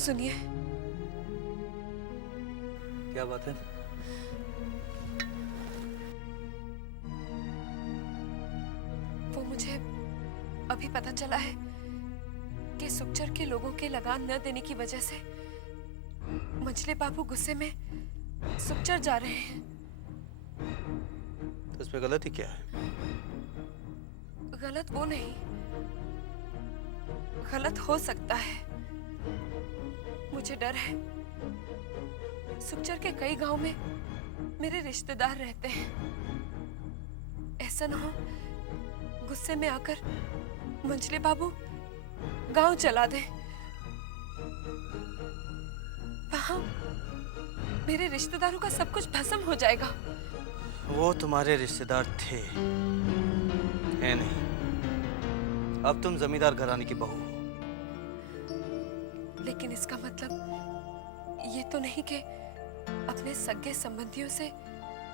सुनिए। क्या बात है? वो मुझे अभी पता चला है कि सुखचर के लोगों के लगान न देने की वजह से मंझले बाबू गुस्से में सुखचर जा रहे हैं। तो इसमें गलती क्या है? गलत वो नहीं, गलत हो सकता है। मुझे डर है, सुखचर के कई गांव में मेरे रिश्तेदार रहते हैं। ऐसा न हो गुस्से में आकर मंझले बाबू गांव चला दे। वहां मेरे रिश्तेदारों का सब कुछ भस्म हो जाएगा। वो तुम्हारे रिश्तेदार थे, है नहीं। अब तुम जमींदार घराने की बहू हो। लेकिन इसका मतलब ये तो नहीं कि अपने सगे संबंधियों से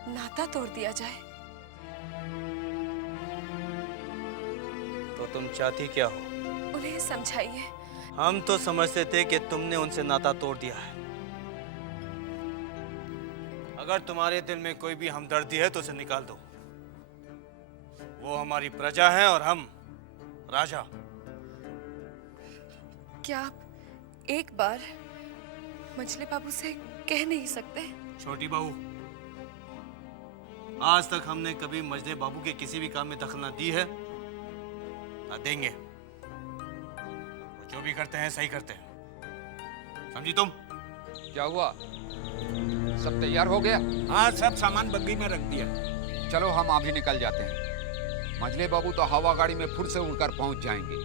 नाता तोड़ दिया जाए। तो तुम चाहती क्या हो? उन्हें समझाइए। हम तो समझते थे कि तुमने उनसे नाता तोड़ दिया है। अगर तुम्हारे दिल में कोई भी हमदर्दी है तो उसे निकाल दो। वो हमारी प्रजा है और हम राजा। क्या आप एक बार मंझले बाबू से कह नहीं सकते? छोटी बहू, आज तक हमने कभी मंझले बाबू के किसी भी काम में दखल न दी है, न देंगे। वो जो भी करते हैं सही करते हैं, समझी तुम? क्या हुआ? सब तैयार हो गया? हाँ, सब सामान बग्गी में रख दिया। चलो हम अभी निकल जाते हैं। मंझले बाबू तो हवा गाड़ी में फुर से उड़कर पहुंच जाएंगे।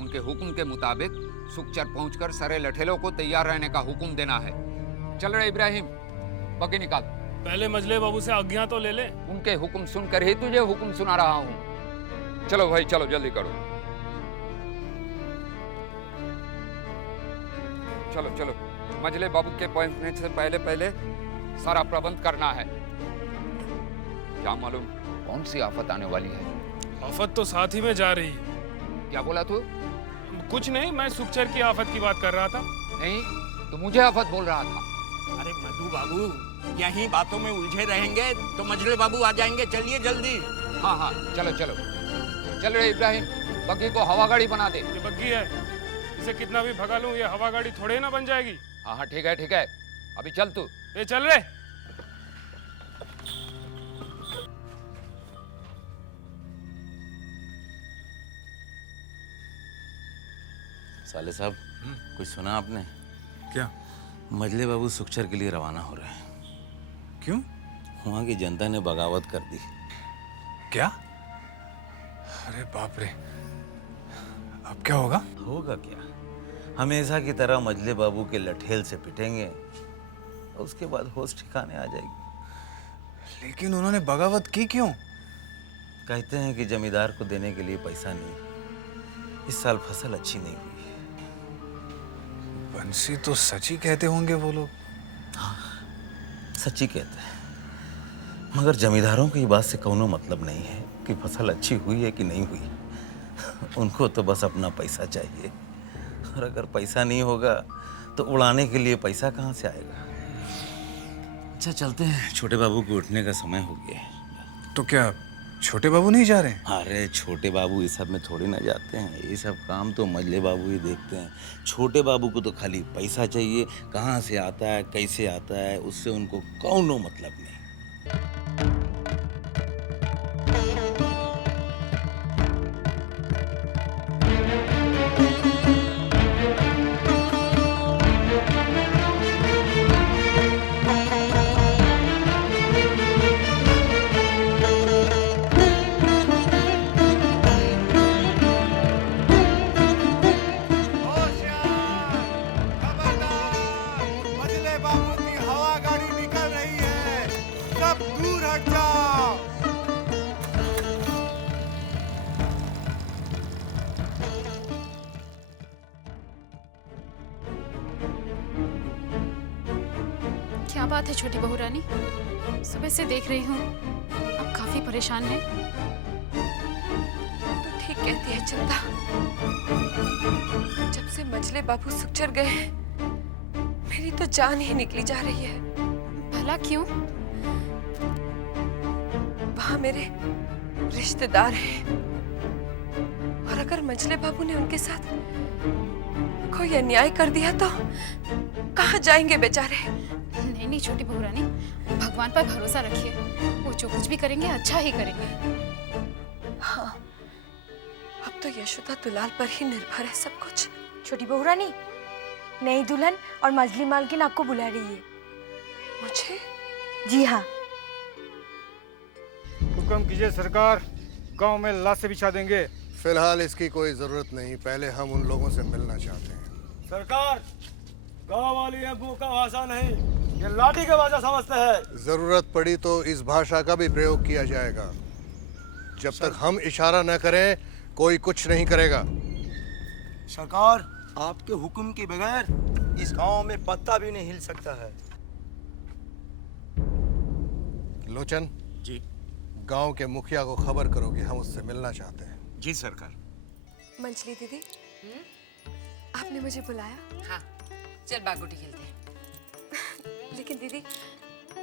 उनके हुक्म के मुताबिक सुखचर पहुंचकर सारे लठेलों को तैयार रहने का हुक्म देना है। चल रहे इब्राहिम, बग्गी निकाल। पहले मंझले बाबू से आज्ञा तो ले ले। उनके हुक्म सुनकर ही तुझे हुक्म सुना रहा हूँ। चलो भाई, चलो जल्दी करो। चलो चलो, मंझले बाबू के पहुंचने से पहले सारा प्रबंध करना है। क्या मालूम कौन सी आफत आने वाली है। आफत तो साथ ही में जा रही है। क्या बोला तू? कुछ नहीं, मैं सुखचर की आफत की बात कर रहा था। नहीं, तो मुझे आफत बोल रहा था। अरे मधु बाबू, यहीं बातों में उलझे रहेंगे तो मंझले बाबू आ जाएंगे। चलिए जल्दी। हाँ हाँ, चलो चलो। चल रहे इब्राहिम, बग्गी को हवा गाड़ी बना दे। ये बग्गी है, इसे कितना भी भगा लूं ये हवा गाड़ी थोड़े ना बन जाएगी। हाँ हाँ, ठीक है ठीक है। अभी चल तू। ये चल रहे। साले साहब, कुछ सुना आपने? क्या? मंझले बाबू सुखचर के लिए रवाना हो रहे हैं। क्यों? वहां की जनता ने बगावत कर दी। क्या? अरे बाप रे, अब क्या होगा? होगा क्या? हमेशा की तरह मंझले बाबू के लठेल से पिटेंगे और उसके बाद होश ठिकाने आ जाएगी। लेकिन उन्होंने बगावत की क्यों? कहते हैं कि जमींदार को देने के लिए पैसा नहीं। इस साल फसल अच्छी नहीं हुई। बंसी तो सच ही कहते होंगे वो लोग। हाँ, सच्ची कहते हैं। मगर जमींदारों की बात से कोनो मतलब नहीं है कि फसल अच्छी हुई है कि नहीं हुई। उनको तो बस अपना पैसा चाहिए, और अगर पैसा नहीं होगा तो उड़ाने के लिए पैसा कहाँ से आएगा। अच्छा चलते हैं, छोटे बाबू को उठने का समय हो गया है। तो क्या छोटे बाबू नहीं जा रहे हैं? अरे छोटे बाबू इस सब में थोड़ी ना जाते हैं। ये सब काम तो मंझले बाबू ही देखते हैं। छोटे बाबू को तो खाली पैसा चाहिए, कहाँ से आता है कैसे आता है उससे उनको कौनो मतलब नहीं। क्या बात है छोटी बहू रानी, सुबह से देख रही हूँ आप काफी परेशान हैं। तो ठीक कहती है चंदा। जब से मंझले बाबू सुखचर गए हैं मेरी तो जान ही निकली जा रही है। भला क्यों? वहां मेरे रिश्तेदार हैं और अगर मंझले बाबू ने उनके साथ कोई अन्याय कर दिया तो कहाँ जाएंगे बेचारे? नहीं नहीं छोटी बहू रानी, भगवान पर भरोसा रखिए। वो जो कुछ भी करेंगे अच्छा ही करेंगे। हाँ, अब तो यशोदा दुलाल पर ही निर्भर है सब कुछ। छोटी बहू रानी, नई दुल्हन और मजली मालकिन आपको बुला रही है। मुझे? जी हाँ। हुक्म कीजिए सरकार, गांव में लाशें बिछा देंगे। फिलहाल इसकी कोई जरूरत नहीं, पहले हम उन लोगों से मिलना चाहते हैं। सरकार, गांव वाली है मुंह का भाषा नहीं, ये लाठी का भाषा समझते हैं। जरूरत पड़ी तो इस भाषा का भी प्रयोग किया जाएगा। जब तक हम इशारा न करें कोई कुछ नहीं करेगा। सरकार, आपके हुक्म के बगैर इस गांव में पत्ता भी नहीं हिल सकता है। लोचन जी गांव के मुखिया को खबर करो कि हम उससे मिलना चाहते हैं। जी सरकार। मंजली दीदी, आपने मुझे बुलाया? हाँ, चल बागुटी खेलते हैं। लेकिन दीदी,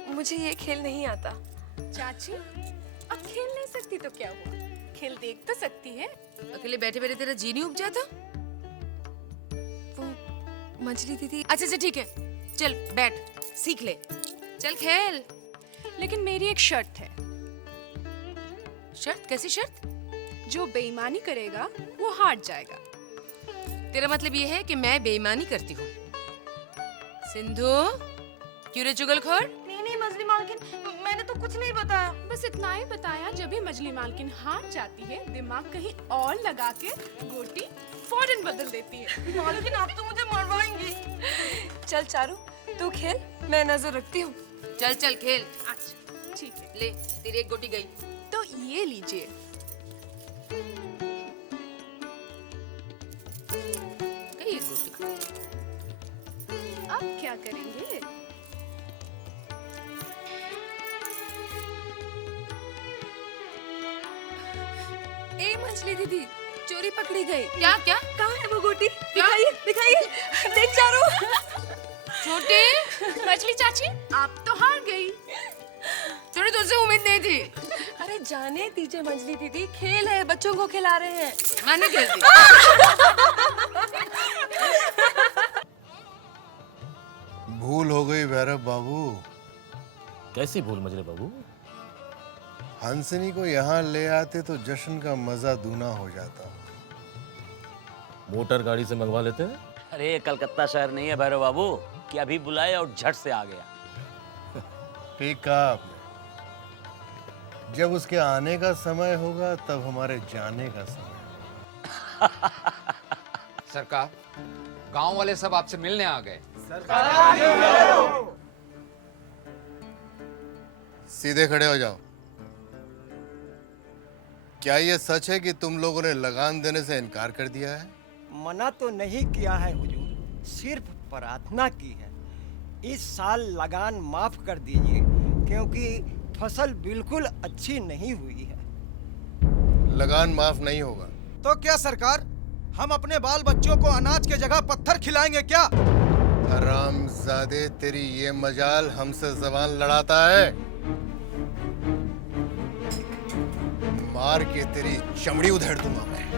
मुझे ये खेल नहीं आता। चाची, अब खेल नहीं सकती तो क्या हुआ? खेल देख तो सकती है। अकेले बैठे बैठे तेरा जी नहीं उब जाता? वो मंजली दीदी। अच्छा अच्छा ठीक है, चल बैठ, सीख ले, चल खेल। लेकिन मेरी एक शर्त है। शर्त? कैसी शर्त? जो बेईमानी करेगा वो हार जाएगा। तेरा मतलब ये है कि मैं बेईमानी करती हूँ? सिंधु, क्यों रे चुगलखोर? नहीं मजली मालकिन, मैंने तो कुछ नहीं बताया। बस इतना ही बताया, जब भी मजली मालकिन हार जाती है दिमाग कहीं और लगा के गोटी फौरन बदल देती है। मालकिन आप तो मुझे मरवाएंगी। चल चारू, तू खेल, मैं नजर रखती हूँ। चल चल खेल। अच्छा ठीक है, ले, तेरी एक गोटी गई। तो ये लीजिए। गई एक गोटी। अब क्या करेंगे? ए मंजली दीदी, चोरी पकड़ी गई। क्या क्या? कहाँ है वो गोटी? दिखाइए दिखाइए, देख चारू। छोटे मछली चाची, आप तो हार गई। छोटे, तुझसे उम्मीद नहीं थी। अरे जाने दीजिए मंजली दीदी, खेल है, बच्चों को खिला रहे हैं। मैं नहीं खेलती। भूल हो गई भैरव बाबू। कैसी भूल मजरे बाबू? हंसनी को यहाँ ले आते तो जश्न का मजा दूना हो जाता। मोटर गाड़ी से मंगवा लेते हैं। अरे कलकत्ता शहर नहीं है भैरव बाबू कि अभी बुलाए और झट से आ गया। ठीक कहा आपने। जब उसके आने का समय होगा तब हमारे जाने का समय। सरकार, गांव वाले सब आपसे मिलने आ गए। सीधे खड़े हो जाओ। क्या ये सच है कि तुम लोगों ने लगान देने से इनकार कर दिया है? मना तो नहीं किया है हुजूर, सिर्फ प्रार्थना की है। इस साल लगान माफ कर दीजिए क्योंकि फसल बिल्कुल अच्छी नहीं हुई है। लगान माफ नहीं होगा। तो क्या सरकार, हम अपने बाल बच्चों को अनाज के जगह पत्थर खिलाएंगे क्या? हरामजादे, तेरी ये मजाल हमसे जबान लड़ाता है। मार के तेरी चमड़ी उधेड़ दूंगा मैं।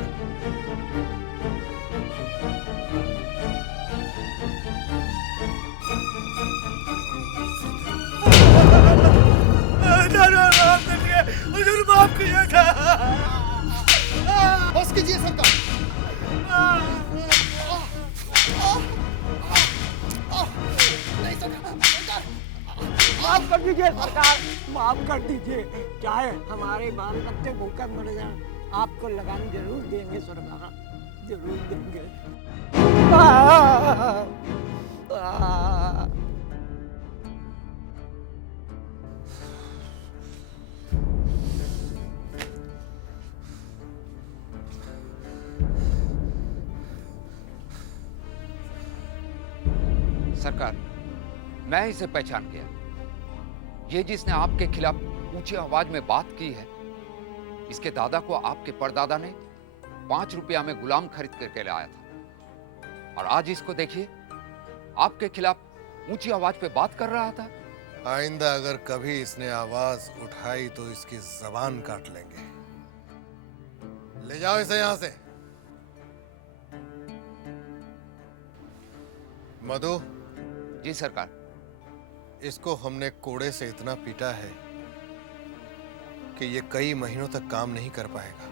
हुजूर माफ कीजिएगा। बस कीजिए सरकार। माफ कर दीजिए सरकार, माफ कर दीजिए। चाहे हमारे बाल बच्चे भूखे मर जाएं, आपको लगान जरूर देंगे सरकार, जरूर देंगे। सरकार, मैं इसे पहचान गया। ये जिसने आपके खिलाफ ऊंची आवाज में बात की है, इसके दादा को आपके परदादा ने 5 रुपया में गुलाम खरीद करके लाया था। और आज इसको देखिए, आपके खिलाफ ऊंची आवाज पे बात कर रहा था। आइंदा अगर कभी इसने आवाज उठाई तो इसकी जबान काट लेंगे। ले जाओ इसे यहां से। मधु। जी सरकार। इसको हमने कोड़े से इतना पीटा है कि ये कई महीनों तक काम नहीं कर पाएगा।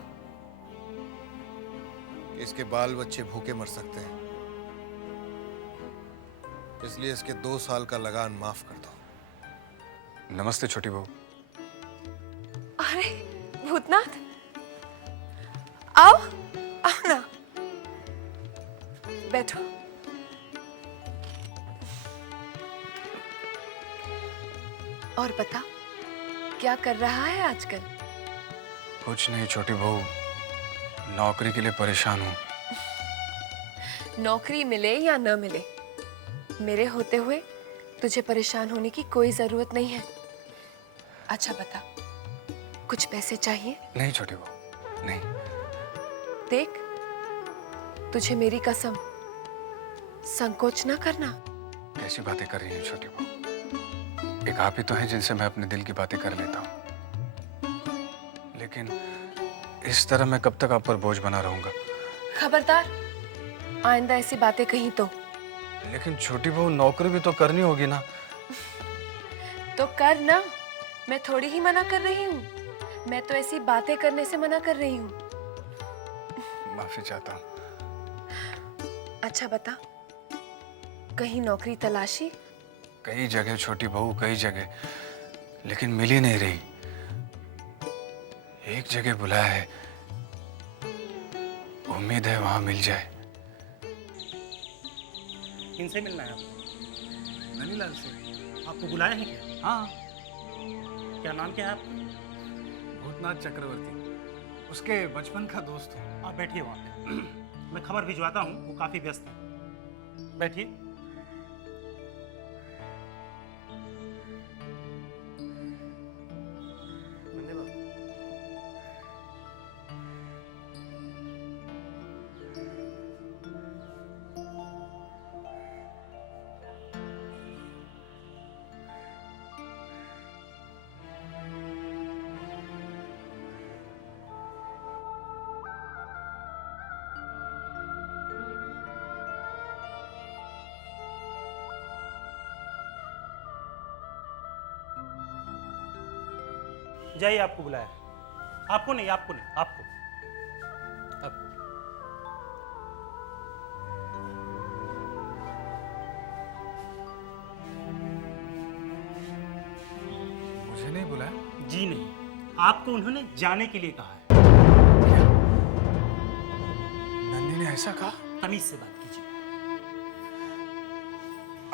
इसके बाल बच्चे भूखे मर सकते हैं, इसलिए इसके 2 साल का लगान माफ कर दो। नमस्ते छोटी बहू। अरे भूतनाथ, आओ आओ ना, बैठो। और बता, क्या कर रहा है आजकल? कुछ नहीं छोटी बहू, नौकरी के लिए परेशान हूँ। नौकरी मिले या न मिले, मेरे होते हुए तुझे परेशान होने की कोई जरूरत नहीं है। अच्छा बता, कुछ पैसे चाहिए? नहीं छोटी बहू, नहीं। देख, तुझे मेरी कसम, संकोच ना करना। कैसी बातें कर रही हैं छोटी बहू? एक आप ही तो हैं जिनसे मैं अपने दिल की बातें कर लेता हूँ, लेकिन इस तरह मैं कब तक आप पर बोझ बना रहूंगा? खबरदार, आइंदा ऐसी बातें कहीं तो। लेकिन छोटी बहू, नौकरी भी तो करनी होगी ना। तो कर ना, मैं थोड़ी ही मना कर रही हूँ। मैं तो ऐसी बातें करने से मना कर रही हूँ। माफी चाहता हूँ। अच्छा बता, कहीं नौकरी तलाशी? कई जगह छोटी बहू, कई जगह, लेकिन मिल ही नहीं रही। एक जगह बुलाया है, उम्मीद है वहां मिल जाए। किनसे मिलना है आपको? ननीलाल से। आपको बुलाया है क्या? हाँ। क्या नाम क्या है आपका? भूतनाथ चक्रवर्ती, उसके बचपन का दोस्त हूँ। आप बैठिए वहाँ पे। मैं खबर भिजवाता हूँ, वो काफी व्यस्त है। बैठिए। जाइए, आपको बुलाया। आपको नहीं, आपको नहीं, आपको। अब मुझे नहीं बुलाया? जी नहीं, आपको उन्होंने जाने के लिए कहा है। नन्ही ने ऐसा कहा? तमीज से बात कीजिए।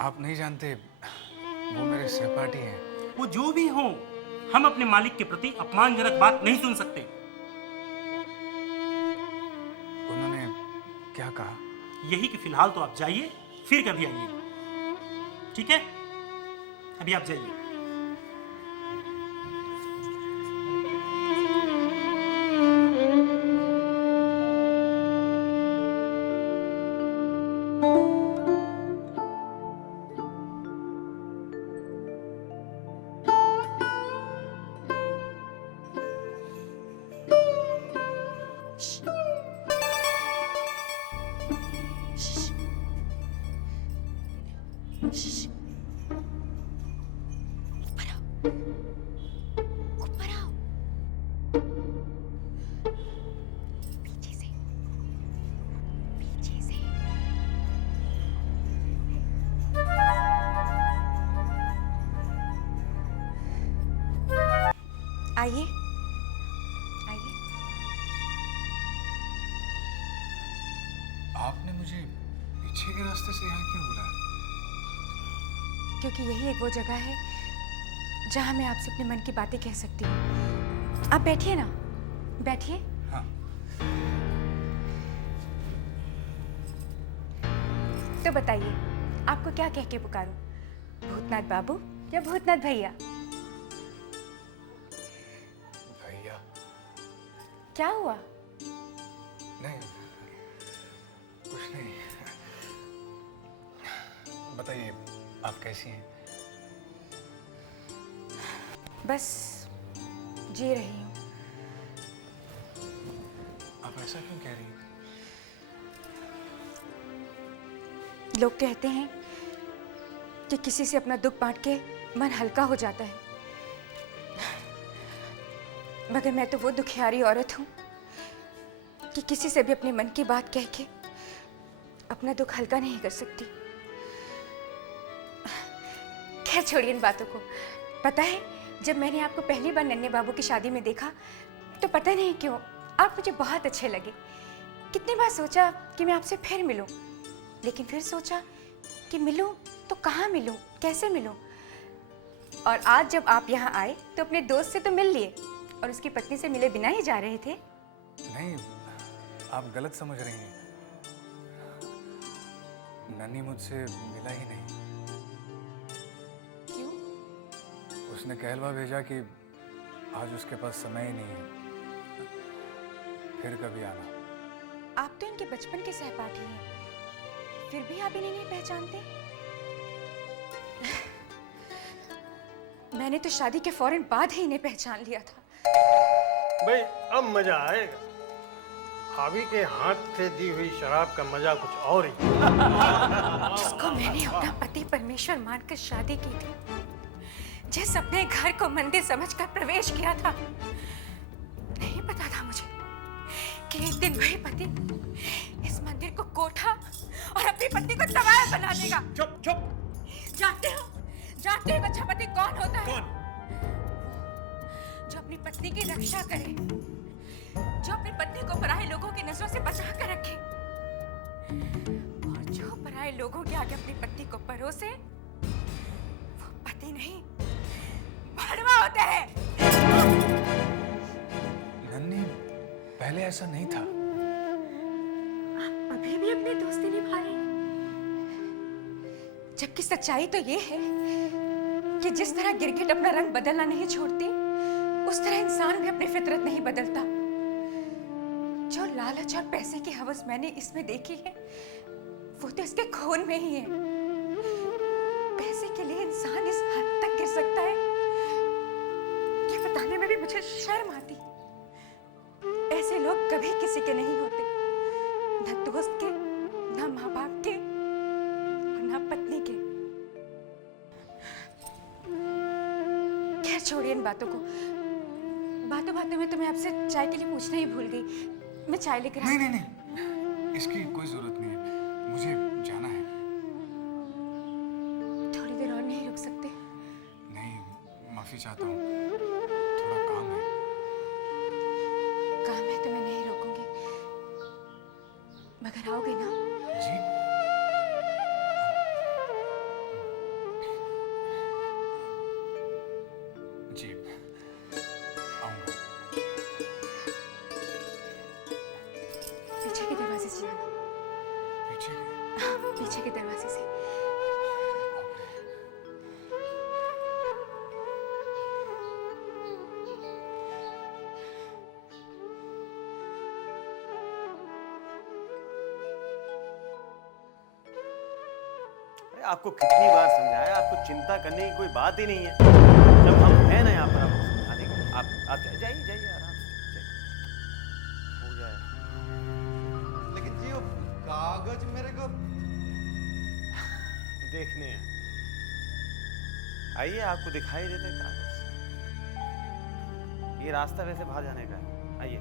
आप नहीं जानते, वो मेरे सहपाठी हैं। वो जो भी हो, हम अपने मालिक के प्रति अपमानजनक बात नहीं सुन सकते। उन्होंने क्या कहा? यही कि फिलहाल तो आप जाइए, फिर कभी आइएगा। ठीक है? अभी आप जाइए। आइए आइए। आपने मुझे पीछे के रास्ते से यहाँ क्यों बुलाया? क्योंकि यही एक वो जगह है जहाँ मैं आपसे अपने मन की बातें कह सकती हूँ। आप बैठिए ना, बैठिए। हाँ। तो बताइए, आपको क्या कह के पुकारूं? भूतनाथ बाबू या भूतनाथ भैया? भैया। क्या हुआ? नहीं, कुछ नहीं। बताइए, आप कैसी हैं? बस जी रही हूँ। आप ऐसा क्यों कह रही हैं? लोग कहते हैं कि किसी से अपना दुख बांट के मन हल्का हो जाता है, मगर मैं तो वो दुखियारी औरत हूँ कि किसी से भी अपने मन की बात कह के अपना दुख हल्का नहीं कर सकती। खैर छोड़िए इन बातों को। पता है, जब मैंने आपको पहली बार नन्हे बाबू की शादी में देखा तो पता नहीं क्यों आप मुझे बहुत अच्छे लगे। कितनी बार सोचा कि मैं आपसे फिर मिलूं, लेकिन फिर सोचा कि मिलूं तो कहाँ मिलूं, कैसे मिलूं। और आज जब आप यहाँ आए तो अपने दोस्त से तो मिल लिए और उसकी पत्नी से मिले बिना ही जा रहे थे। नहीं, आप गलत समझ रही हैं। नन्ही मुझसे मिला ही नहीं। क्यों? उसने कहलवा भेजा कि आज उसके पास समय ही नहीं है, फिर कभी आना। आप तो इनके बचपन के सहपाठी हैं, फिर भी आप इन्हें नहीं पहचानते? मैंने तो शादी के फौरन बाद ही इन्हें पहचान लिया था। भाई अब मजा आएगा। भाभी के हाथ से दी हुई शराब का मजा कुछ और ही। जिसको मैंने अपना पति परमेश्वर मानकर शादी की थी, जिस अपने घर को मंदिर समझकर प्रवेश किया था, नहीं पता था मुझे कि एक दिन वही पति इस मंदिर को कोठा और अपनी पत्नी को तवायफ बना देगा। चुप चुप। जानते हो अच्छा पति कौन होता है? जो अपनी पत्नी की रक्षा करे, जो अपनी पत्नी को पराये लोगों की नजरों से बचा कर रखे, और जो पराये लोगों के आगे अपनी पत्नी को परोसे, वो पति नहीं, भड़वा होता है। नन्ही, पहले ऐसा नहीं था। आप अभी भी अपनी दोस्ती निभा रहे हैं, जबकि सच्चाई तो ये है कि जिस तरह गिरगिट अपना रंग बदलना नहीं छोड़ती, उस तरह इंसान भी अपनी फितरत नहीं बदलता। जो लालच और पैसे की हवस मैंने इसमें देखी है, वो तो इसके खून में ही है। पैसे के लिए इंसान इस हद तक गिर सकता है, ये बताने में भी मुझे शर्म आती। ऐसे लोग कभी किसी के नहीं होते, न दोस्त के, न माँ बाप के, और न पत्नी के। खैर छोड़िए इन बातों को। बातों बातों में तो मैं आपसे चाय के लिए पूछना ही भूल गई। मैं चाय लेकर नहीं नहीं नहीं, इसकी कोई जरूरत नहीं है, मुझे जाना है। थोड़ी देर और नहीं रुक सकते? नहीं, माफी चाहता हूँ, थोड़ा काम है। काम है तो मैं नहीं रोकूंगी, मगर आओगे ना? जी। जी, आऊंगा। पीछे के दरवाजे से जाना। पीछे के? हाँ, पीछे के दरवाजे से। आपको कितनी बार समझाया, आपको चिंता करने की कोई बात ही नहीं है। जब हम हैं ना यहाँ पर, आपको समझा देंगे। आप जाइए जाइए आराम से हो जाए। लेकिन जी वो कागज मेरे को देखने हैं। आइए, आपको दिखाई देते कागज। ये रास्ता वैसे बाहर जाने का है, आइए।